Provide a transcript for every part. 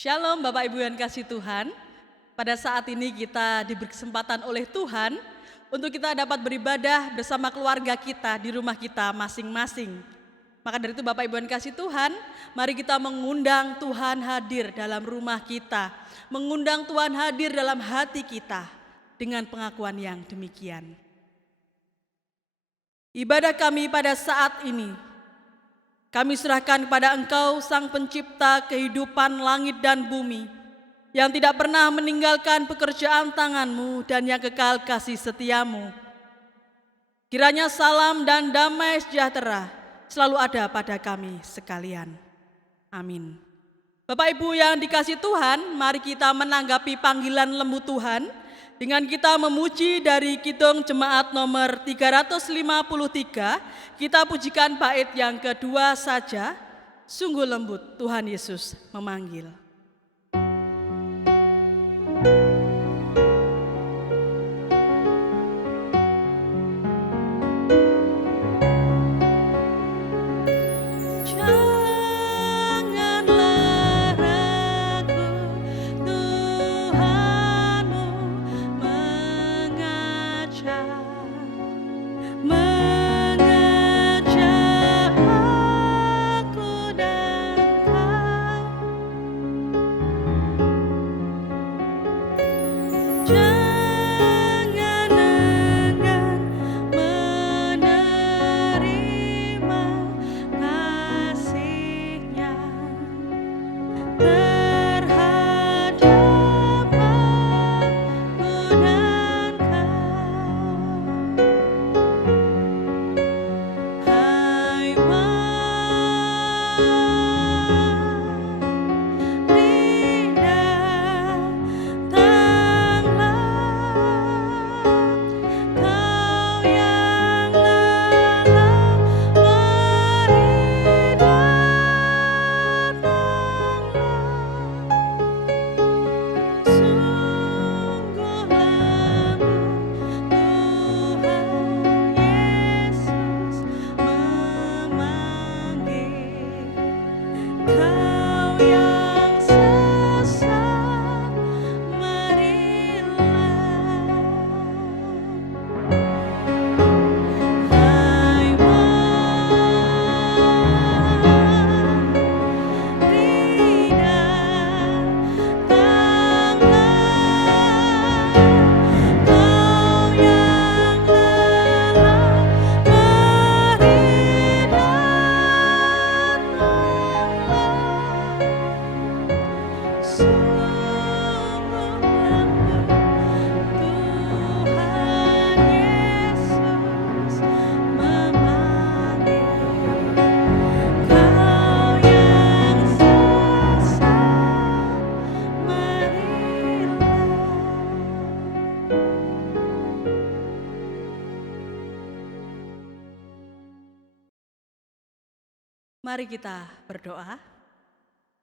Shalom Bapak Ibu yang kasih Tuhan. Pada saat ini kita diberi kesempatan oleh Tuhan untuk kita dapat beribadah bersama keluarga kita di rumah kita masing-masing. Maka dari itu Bapak Ibu yang kasih Tuhan, mari kita mengundang Tuhan hadir dalam rumah kita, mengundang Tuhan hadir dalam hati kita dengan pengakuan yang demikian. Ibadah kami pada saat ini kami serahkan kepada Engkau, Sang Pencipta kehidupan langit dan bumi, yang tidak pernah meninggalkan pekerjaan tangan-Mu dan yang kekal kasih setia-Mu. Kiranya salam dan damai sejahtera selalu ada pada kami sekalian. Amin. Bapak Ibu yang dikasih Tuhan, mari kita menanggapi panggilan lembu Tuhan dengan kita memuji dari Kidung Jemaat nomor 353, kita pujikan bait yang kedua saja, sungguh lembut Tuhan Yesus memanggil. Mari kita berdoa.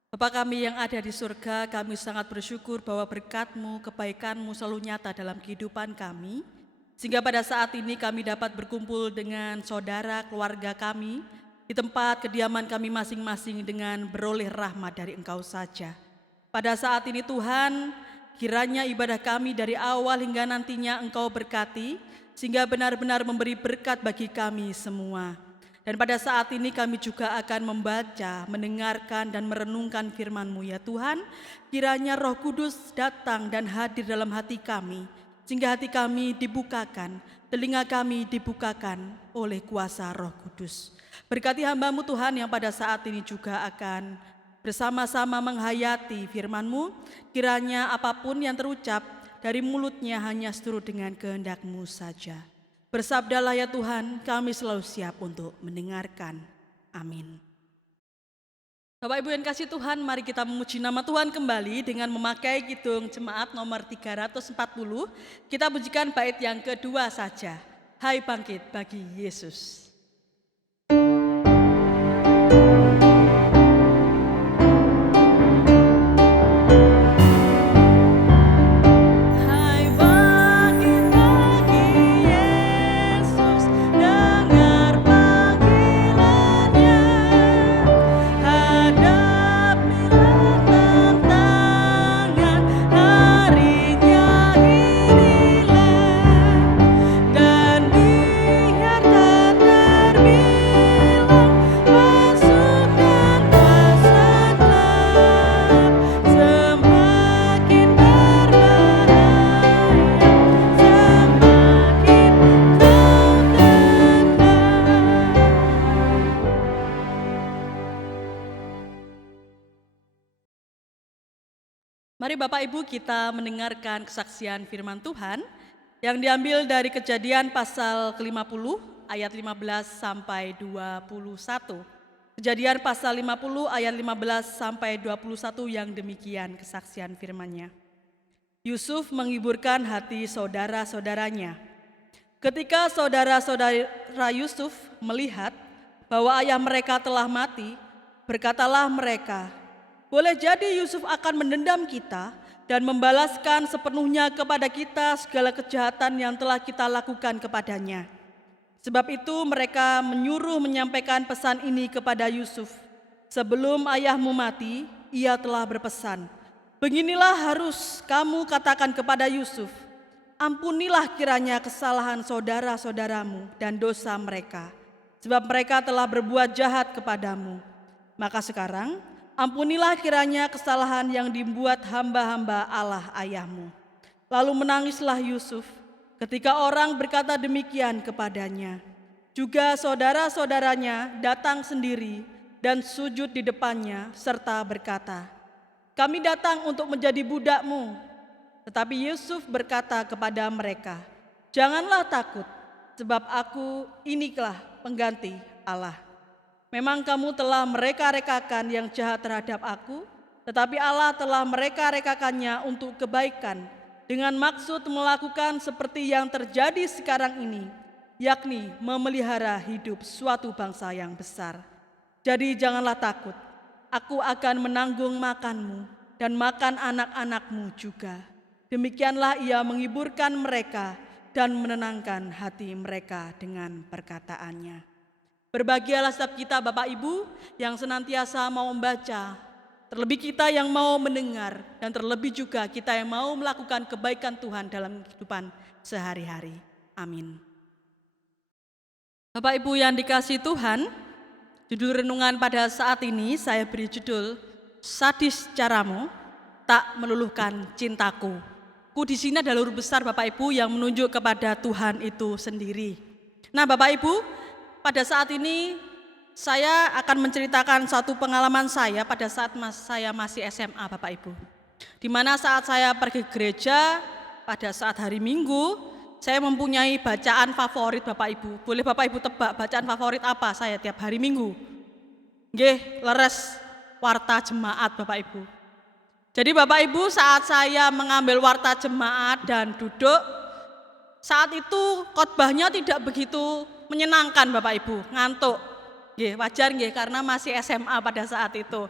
Bapa kami yang ada di surga, kami sangat bersyukur bahwa berkat-Mu, kebaikan-Mu selalu nyata dalam kehidupan kami. Sehingga pada saat ini kami dapat berkumpul dengan saudara, keluarga kami, di tempat kediaman kami masing-masing dengan beroleh rahmat dari Engkau saja. Pada saat ini Tuhan, kiranya ibadah kami dari awal hingga nantinya Engkau berkati, sehingga benar-benar memberi berkat bagi kami semua. Dan pada saat ini kami juga akan membaca, mendengarkan dan merenungkan firman-Mu ya Tuhan. Kiranya Roh Kudus datang dan hadir dalam hati kami, sehingga hati kami dibukakan, telinga kami dibukakan oleh kuasa Roh Kudus. Berkati hamba-Mu Tuhan yang pada saat ini juga akan bersama-sama menghayati firman-Mu. Kiranya apapun yang terucap dari mulutnya hanya seturut dengan kehendak-Mu saja. Bersabdalah ya Tuhan, kami selalu siap untuk mendengarkan. Amin. Bapak Ibu yang kasih Tuhan, mari kita memuji nama Tuhan kembali dengan memakai Kidung Jemaat nomor 340. Kita pujikan bait yang kedua saja. Hai bangkit bagi Yesus. Mari Bapak Ibu kita mendengarkan kesaksian firman Tuhan yang diambil dari Kejadian pasal ke-50 ayat 15 sampai 21. Kejadian pasal 50 ayat 15 sampai 21 yang demikian kesaksian firman-Nya. Yusuf menghiburkan hati saudara-saudaranya. Ketika saudara-saudara Yusuf melihat bahwa ayah mereka telah mati, berkatalah mereka, "Boleh jadi Yusuf akan mendendam kita dan membalaskan sepenuhnya kepada kita segala kejahatan yang telah kita lakukan kepadanya." Sebab itu mereka menyuruh menyampaikan pesan ini kepada Yusuf. "Sebelum ayahmu mati, ia telah berpesan, beginilah harus kamu katakan kepada Yusuf, ampunilah kiranya kesalahan saudara-saudaramu dan dosa mereka, sebab mereka telah berbuat jahat kepadamu. Maka sekarang ampunilah kiranya kesalahan yang dibuat hamba-hamba Allah ayahmu." Lalu menangislah Yusuf ketika orang berkata demikian kepadanya. Juga saudara-saudaranya datang sendiri dan sujud di depannya serta berkata, "Kami datang untuk menjadi budakmu." Tetapi Yusuf berkata kepada mereka, "Janganlah takut, sebab aku inilah pengganti Allah. Memang kamu telah mereka-rekakan yang jahat terhadap aku, tetapi Allah telah mereka-rekakannya untuk kebaikan, dengan maksud melakukan seperti yang terjadi sekarang ini, yakni memelihara hidup suatu bangsa yang besar. Jadi janganlah takut, aku akan menanggung makanmu dan makan anak-anakmu juga." Demikianlah ia menghiburkan mereka dan menenangkan hati mereka dengan perkataannya. Berbahagialah setiap kita Bapak Ibu yang senantiasa mau membaca, terlebih kita yang mau mendengar, dan terlebih juga kita yang mau melakukan kebaikan Tuhan dalam kehidupan sehari-hari. Amin. Bapak Ibu yang dikasihi Tuhan, judul renungan pada saat ini saya beri judul "Sadis Caramu, Tak Meluluhkan Cintaku." Ku di sini adalah huruf besar Bapak Ibu yang menunjuk kepada Tuhan itu sendiri. Nah Bapak Ibu, pada saat ini saya akan menceritakan satu pengalaman saya pada saat saya masih SMA Bapak Ibu. Di mana saat saya pergi gereja pada saat hari Minggu, saya mempunyai bacaan favorit Bapak Ibu. Boleh Bapak Ibu tebak bacaan favorit apa saya tiap hari Minggu? Nggih, leres warta jemaat Bapak Ibu. Jadi Bapak Ibu saat saya mengambil warta jemaat dan duduk, saat itu khotbahnya tidak begitu menyenangkan Bapak Ibu, ngantuk. Nggih, wajar nggih karena masih SMA pada saat itu.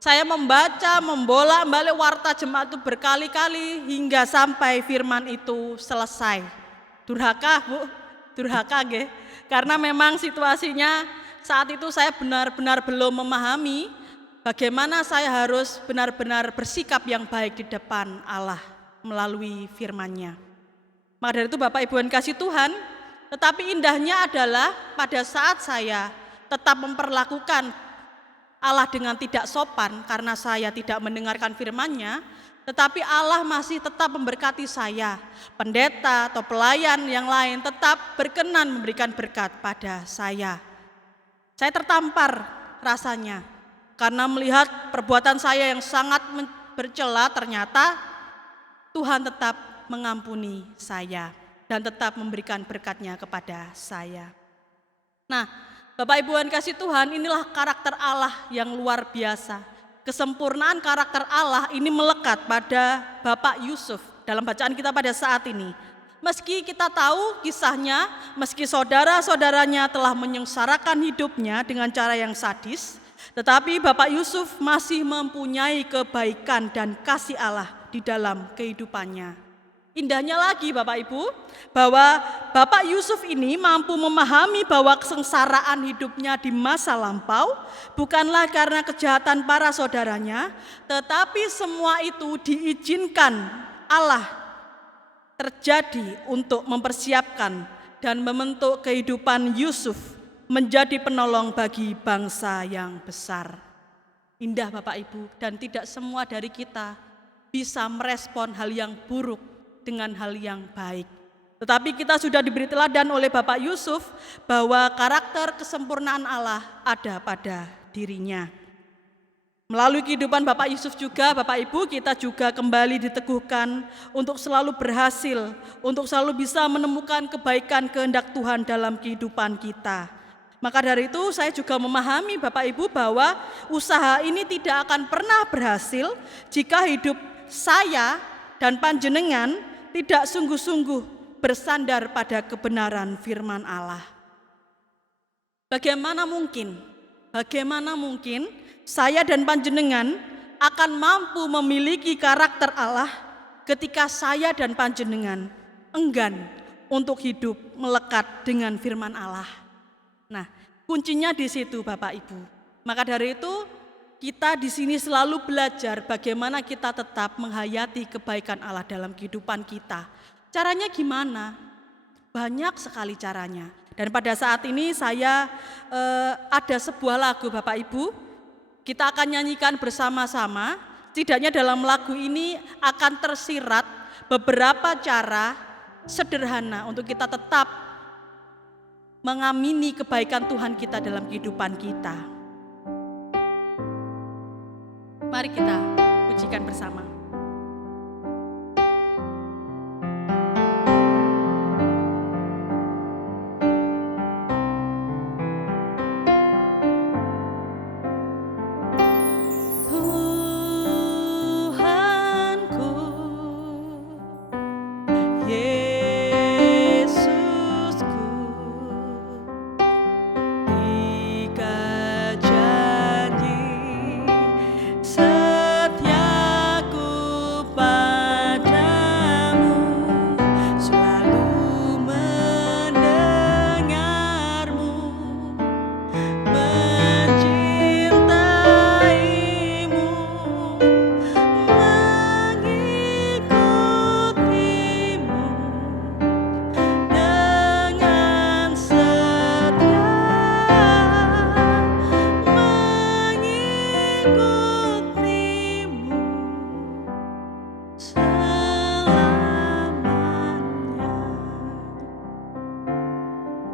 Saya membaca, membolak-balik warta jemaat itu berkali-kali hingga sampai firman itu selesai. Durhaka Bu, durhaka nggih. Karena memang situasinya saat itu saya benar-benar belum memahami bagaimana saya harus benar-benar bersikap yang baik di depan Allah melalui firman-Nya. Maka dari itu Bapak Ibu yang kasih Tuhan, tetapi indahnya adalah pada saat saya tetap memperlakukan Allah dengan tidak sopan karena saya tidak mendengarkan firman-Nya, tetapi Allah masih tetap memberkati saya. Pendeta atau pelayan yang lain tetap berkenan memberikan berkat pada saya. Saya tertampar rasanya karena melihat perbuatan saya yang sangat bercela, ternyata Tuhan tetap mengampuni saya dan tetap memberikan berkat-Nya kepada saya. Nah, Bapak Ibu yang kasih Tuhan, inilah karakter Allah yang luar biasa. Kesempurnaan karakter Allah ini melekat pada Bapak Yusuf dalam bacaan kita pada saat ini. Meski kita tahu kisahnya, meski saudara-saudaranya telah menyengsarakan hidupnya dengan cara yang sadis, tetapi Bapak Yusuf masih mempunyai kebaikan dan kasih Allah di dalam kehidupannya. Indahnya lagi Bapak Ibu, bahwa Bapak Yusuf ini mampu memahami bahwa kesengsaraan hidupnya di masa lampau bukanlah karena kejahatan para saudaranya, tetapi semua itu diizinkan Allah terjadi untuk mempersiapkan dan membentuk kehidupan Yusuf menjadi penolong bagi bangsa yang besar. Indah Bapak Ibu, dan tidak semua dari kita bisa merespon hal yang buruk dengan hal yang baik. Tetapi kita sudah diberi teladan oleh Bapak Yusuf bahwa karakter kesempurnaan Allah ada pada dirinya. Melalui kehidupan Bapak Yusuf juga, Bapak Ibu, kita juga kembali diteguhkan untuk selalu berhasil, untuk selalu bisa menemukan kebaikan kehendak Tuhan dalam kehidupan kita. Maka dari itu saya juga memahami Bapak Ibu bahwa usaha ini tidak akan pernah berhasil jika hidup saya dan panjenengan tidak sungguh-sungguh bersandar pada kebenaran firman Allah. Bagaimana mungkin saya dan panjenengan akan mampu memiliki karakter Allah ketika saya dan panjenengan enggan untuk hidup melekat dengan firman Allah. Nah, kuncinya di situ Bapak Ibu. Maka dari itu kita di sini selalu belajar bagaimana kita tetap menghayati kebaikan Allah dalam kehidupan kita. Caranya gimana? Banyak sekali caranya. Dan pada saat ini saya ada sebuah lagu Bapak Ibu. Kita akan nyanyikan bersama-sama. Setidaknya dalam lagu ini akan tersirat beberapa cara sederhana untuk kita tetap mengamini kebaikan Tuhan kita dalam kehidupan kita. Mari kita pujikan bersama.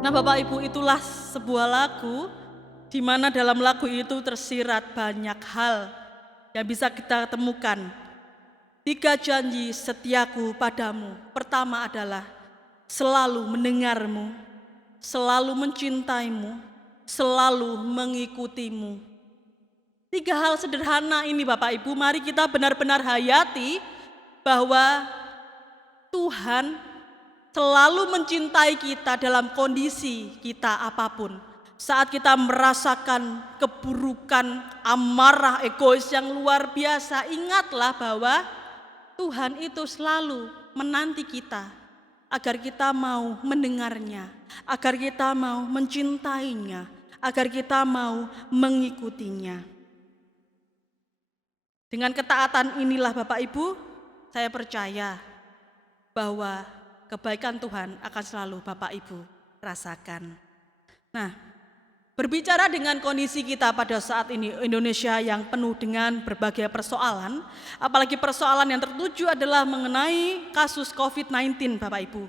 Nah Bapak Ibu, itulah sebuah lagu di mana dalam lagu itu tersirat banyak hal yang bisa kita temukan. 3 janji setiaku padamu. Pertama adalah selalu mendengarmu, selalu mencintaimu, selalu mengikutimu. 3 hal sederhana ini Bapak Ibu, mari kita benar-benar hayati bahwa Tuhan selalu mencintai kita dalam kondisi kita apapun. Saat kita merasakan keburukan, amarah, egois yang luar biasa, ingatlah bahwa Tuhan itu selalu menanti kita agar kita mau mendengarnya, agar kita mau mencintainya, agar kita mau mengikutinya. Dengan ketaatan inilah Bapak Ibu, saya percaya bahwa kebaikan Tuhan akan selalu Bapak Ibu rasakan. Nah, berbicara dengan kondisi kita pada saat ini, Indonesia yang penuh dengan berbagai persoalan, apalagi persoalan yang tertuju adalah mengenai kasus COVID-19 Bapak Ibu.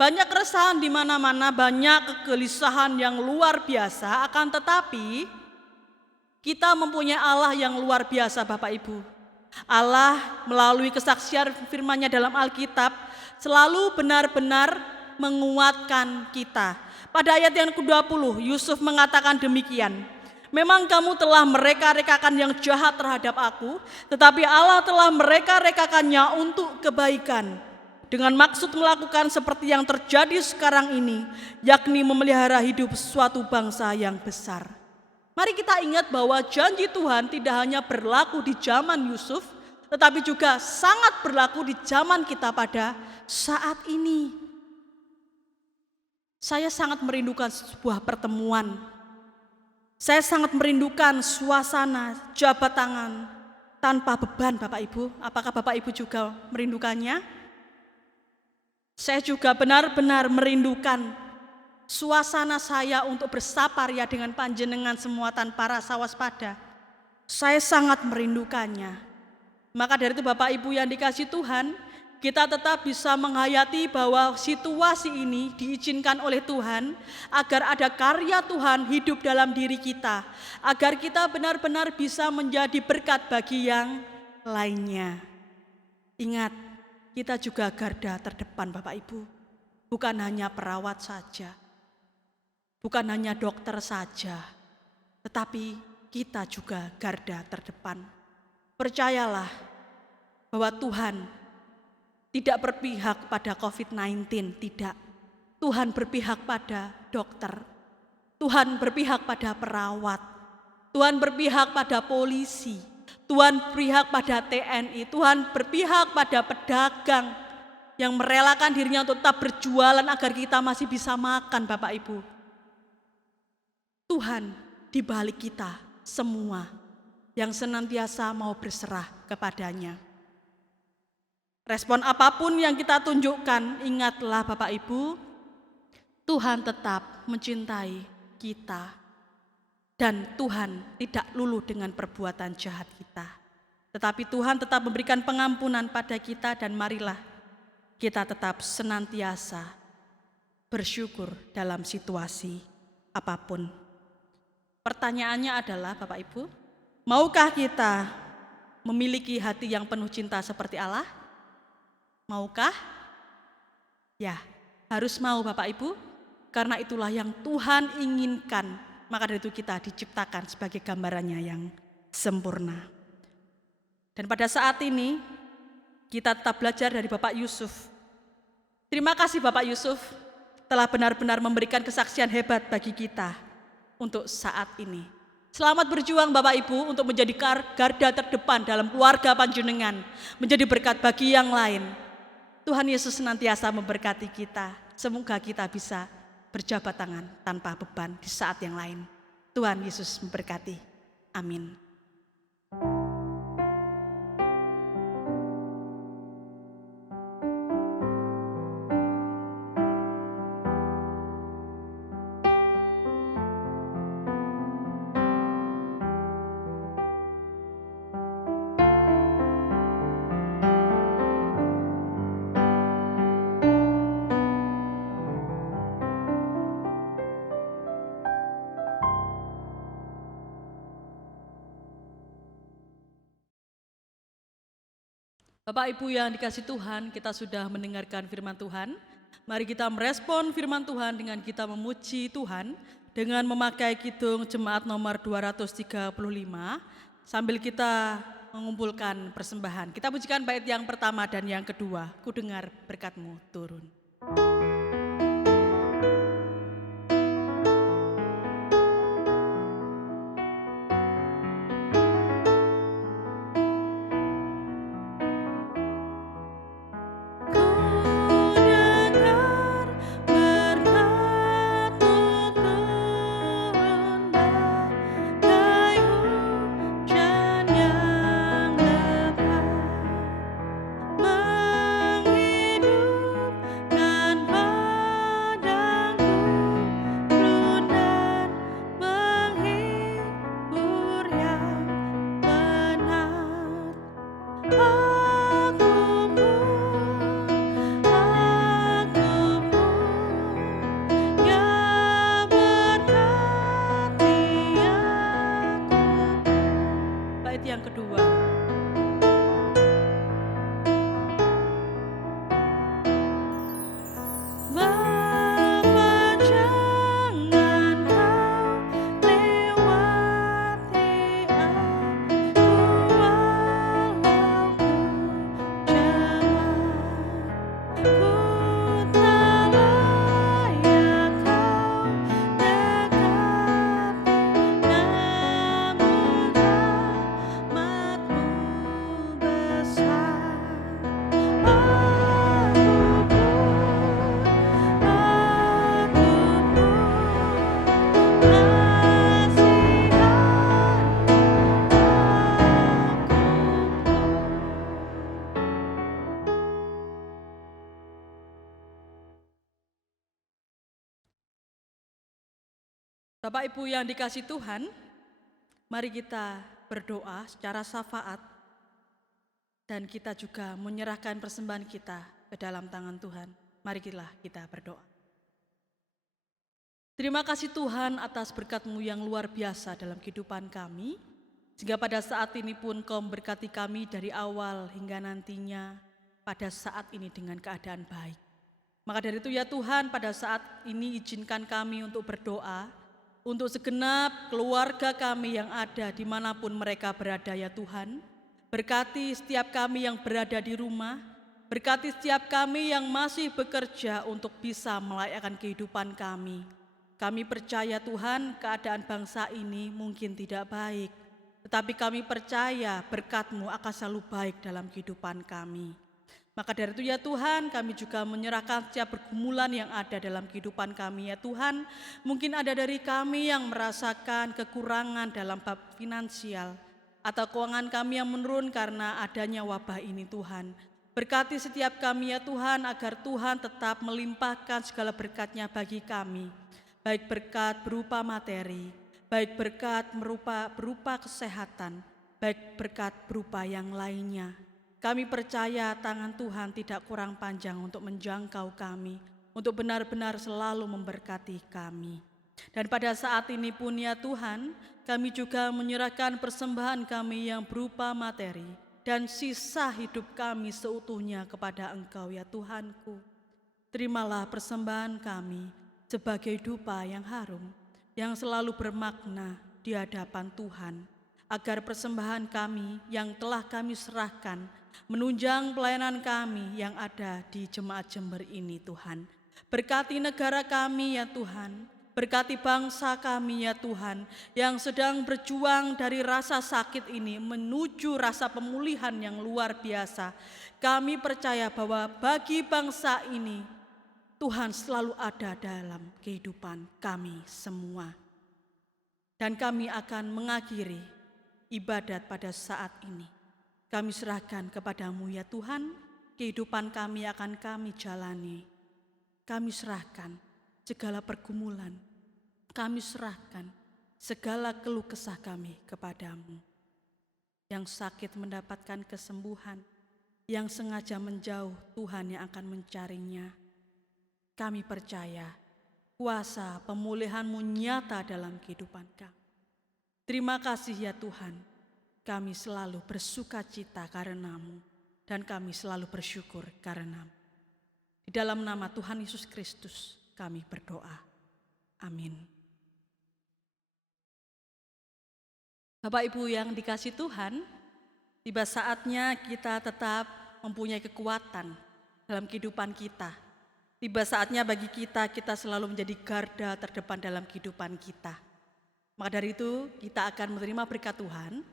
Banyak keresahan di mana-mana, banyak kegelisahan yang luar biasa, akan tetapi kita mempunyai Allah yang luar biasa Bapak Ibu. Allah melalui kesaksian firman-Nya dalam Alkitab selalu benar-benar menguatkan kita. Pada ayat yang ke-20, Yusuf mengatakan demikian, memang kamu telah mereka-rekakan yang jahat terhadap aku, tetapi Allah telah mereka-rekakannya untuk kebaikan, dengan maksud melakukan seperti yang terjadi sekarang ini, yakni memelihara hidup suatu bangsa yang besar. Mari kita ingat bahwa janji Tuhan tidak hanya berlaku di zaman Yusuf, tetapi juga sangat berlaku di zaman kita pada saat ini. Saya sangat merindukan sebuah pertemuan. Saya sangat merindukan suasana jabat tangan tanpa beban Bapak Ibu. Apakah Bapak Ibu juga merindukannya? Saya juga benar-benar merindukan suasana saya untuk bersaparya dengan panjenengan semua tanpa rasa waspada. Saya sangat merindukannya. Maka dari itu Bapak Ibu yang dikasihi Tuhan, kita tetap bisa menghayati bahwa situasi ini diizinkan oleh Tuhan agar ada karya Tuhan hidup dalam diri kita, agar kita benar-benar bisa menjadi berkat bagi yang lainnya. Ingat, kita juga garda terdepan Bapak Ibu, bukan hanya perawat saja, bukan hanya dokter saja, tetapi kita juga garda terdepan. Percayalah bahwa Tuhan tidak berpihak pada COVID-19, tidak. Tuhan berpihak pada dokter, Tuhan berpihak pada perawat, Tuhan berpihak pada polisi, Tuhan berpihak pada TNI, Tuhan berpihak pada pedagang yang merelakan dirinya untuk tetap berjualan agar kita masih bisa makan Bapak Ibu. Tuhan di balik kita semua yang senantiasa mau berserah kepadanya. Respon apapun yang kita tunjukkan, ingatlah Bapak Ibu, Tuhan tetap mencintai kita. Dan Tuhan tidak luluh dengan perbuatan jahat kita. Tetapi Tuhan tetap memberikan pengampunan pada kita dan marilah kita tetap senantiasa bersyukur dalam situasi apapun. Pertanyaannya adalah Bapak Ibu, maukah kita memiliki hati yang penuh cinta seperti Allah? Maukah? Ya, harus mau Bapak Ibu, karena itulah yang Tuhan inginkan. Maka dari itu kita diciptakan sebagai gambarannya yang sempurna. Dan pada saat ini, kita tetap belajar dari Bapak Yusuf. Terima kasih Bapak Yusuf telah benar-benar memberikan kesaksian hebat bagi kita untuk saat ini. Selamat berjuang Bapak Ibu untuk menjadi garda terdepan dalam keluarga panjenengan, menjadi berkat bagi yang lain. Tuhan Yesus senantiasa memberkati kita. Semoga kita bisa berjabat tangan tanpa beban di saat yang lain. Tuhan Yesus memberkati. Amin. Bapak Ibu yang dikasih Tuhan, kita sudah mendengarkan firman Tuhan. Mari kita merespon firman Tuhan dengan kita memuji Tuhan dengan memakai kidung jemaat nomor 235 sambil kita mengumpulkan persembahan. Kita pujikan bait yang pertama dan yang kedua, Ku dengar berkat-Mu turun. Yang kedua, Bapa jangan kau lewati aku walau ku jemaat, ku tak layak kau dekati, namun rahmat-Mu besar. Bapak Ibu yang dikasih Tuhan, mari kita berdoa secara syafaat. Dan kita juga menyerahkan persembahan kita ke dalam tangan Tuhan. Marilah kita berdoa. Terima kasih Tuhan atas berkat-Mu yang luar biasa dalam kehidupan kami, sehingga pada saat ini pun Kau memberkati kami dari awal hingga nantinya pada saat ini dengan keadaan baik. Maka dari itu ya Tuhan, pada saat ini izinkan kami untuk berdoa untuk segenap keluarga kami yang ada dimanapun mereka berada ya Tuhan. Berkati setiap kami yang berada di rumah, berkati setiap kami yang masih bekerja untuk bisa melayakkan kehidupan kami. Kami percaya Tuhan, keadaan bangsa ini mungkin tidak baik, tetapi kami percaya berkat-Mu akan selalu baik dalam kehidupan kami. Maka dari itu ya Tuhan, kami juga menyerahkan setiap pergumulan yang ada dalam kehidupan kami ya Tuhan. Mungkin ada dari kami yang merasakan kekurangan dalam bab finansial, atau keuangan kami yang menurun karena adanya wabah ini Tuhan. Berkati setiap kami ya Tuhan, agar Tuhan tetap melimpahkan segala berkat-Nya bagi kami. Baik berkat berupa materi, baik berkat berupa kesehatan, baik berkat berupa yang lainnya. Kami percaya tangan Tuhan tidak kurang panjang untuk menjangkau kami, untuk benar-benar selalu memberkati kami. Dan pada saat ini pun ya Tuhan, kami juga menyerahkan persembahan kami yang berupa materi dan sisa hidup kami seutuhnya kepada Engkau ya Tuhanku. Terimalah persembahan kami sebagai dupa yang harum, yang selalu bermakna di hadapan Tuhan, agar persembahan kami yang telah kami serahkan menunjang pelayanan kami yang ada di Jemaat Jember ini Tuhan. Berkati negara kami ya Tuhan, berkati bangsa kami ya Tuhan, yang sedang berjuang dari rasa sakit ini menuju rasa pemulihan yang luar biasa. Kami percaya bahwa bagi bangsa ini, Tuhan selalu ada dalam kehidupan kami semua. Dan kami akan mengakhiri ibadat pada saat ini. Kami serahkan kepada-Mu ya Tuhan, kehidupan kami akan kami jalani. Kami serahkan segala pergumulan, kami serahkan segala keluh kesah kami kepada-Mu. Yang sakit mendapatkan kesembuhan, yang sengaja menjauh Tuhan yang akan mencarinya. Kami percaya kuasa pemulihan-Mu nyata dalam kehidupan kami. Terima kasih ya Tuhan, kami selalu bersuka cita karena-Mu dan kami selalu bersyukur karena-Mu. Di dalam nama Tuhan Yesus Kristus kami berdoa. Amin. Bapak Ibu yang dikasih Tuhan, tiba saatnya kita tetap mempunyai kekuatan dalam kehidupan kita. Tiba saatnya bagi kita selalu menjadi garda terdepan dalam kehidupan kita. Maka dari itu kita akan menerima berkat Tuhan.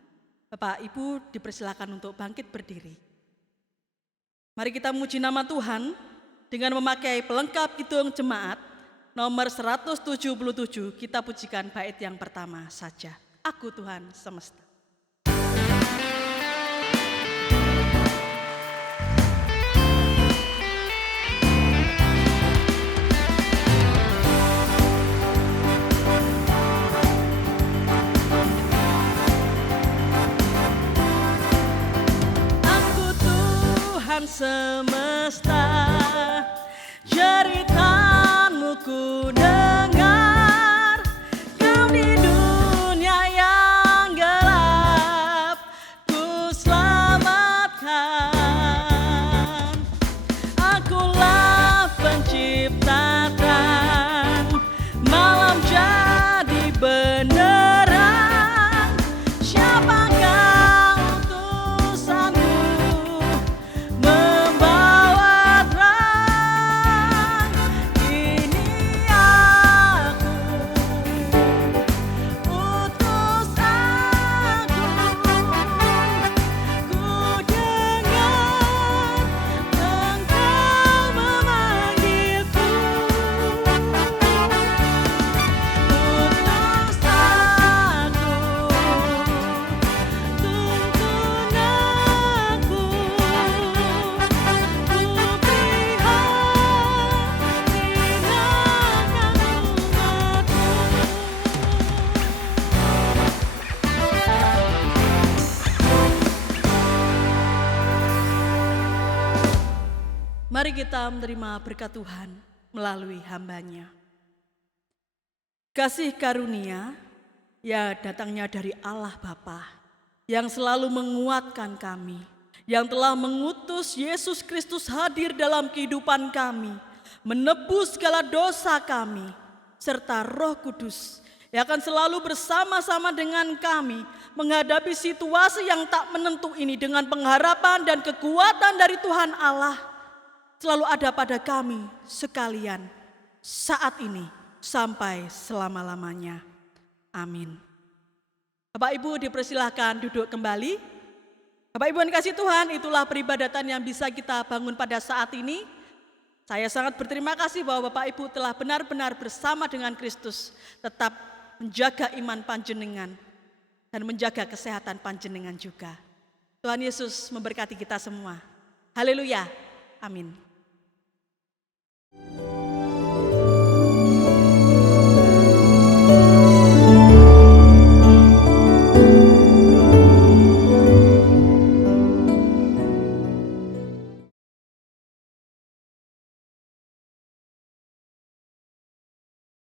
Bapak Ibu dipersilakan untuk bangkit berdiri. Mari kita memuji nama Tuhan dengan memakai pelengkap kidung jemaat nomor 177. Kita pujikan bait yang pertama saja. Aku Tuhan semesta. Aku Tuhan semesta, jeritan-Mu ku dengar. Kau di dunia yang gelap ku selamatkan. Akulah penciptakan, malam jadi beneran. Siapakah utusanmu membawa Mari kita menerima berkat Tuhan melalui hamba-Nya. Kasih karunia ya datangnya dari Allah Bapa yang selalu menguatkan kami, yang telah mengutus Yesus Kristus hadir dalam kehidupan kami, menebus segala dosa kami, serta Roh Kudus yang akan selalu bersama-sama dengan kami menghadapi situasi yang tak menentu ini dengan pengharapan dan kekuatan dari Tuhan Allah selalu ada pada kami sekalian saat ini sampai selama-lamanya. Amin. Bapak Ibu dipersilahkan duduk kembali. Bapak Ibu yang kasih Tuhan, itulah peribadatan yang bisa kita bangun pada saat ini. Saya sangat berterima kasih bahwa Bapak Ibu telah benar-benar bersama dengan Kristus, tetap menjaga iman panjenengan dan menjaga kesehatan panjenengan juga. Tuhan Yesus memberkati kita semua. Haleluya. Amin.